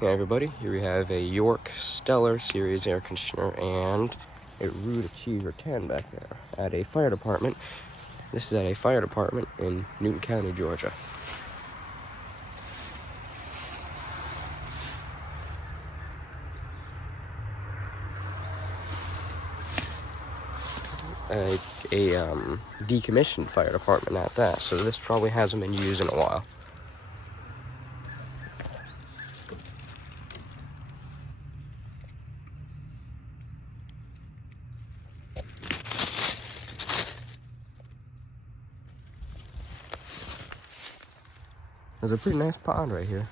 Hey everybody, here we have a York Stellar Series air conditioner and a Ruud Achiever 10 back there at a fire department. This is at a fire department in Newton County, Georgia. A decommissioned fire department at that, so this probably hasn't been used in a while. There's a pretty nice pond right here.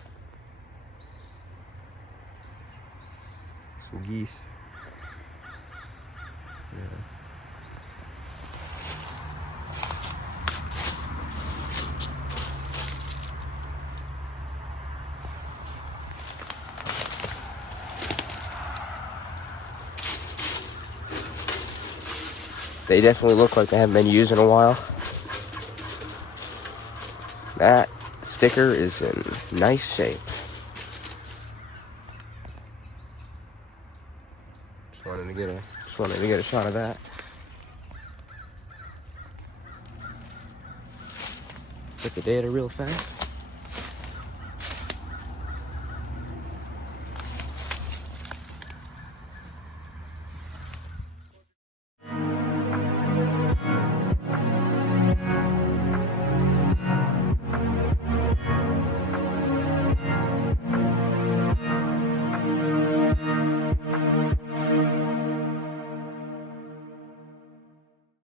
Some geese. Yeah. They definitely look like they haven't been used in a while. That sticker is in nice shape. Just wanted to get a shot of that. Get the data real fast.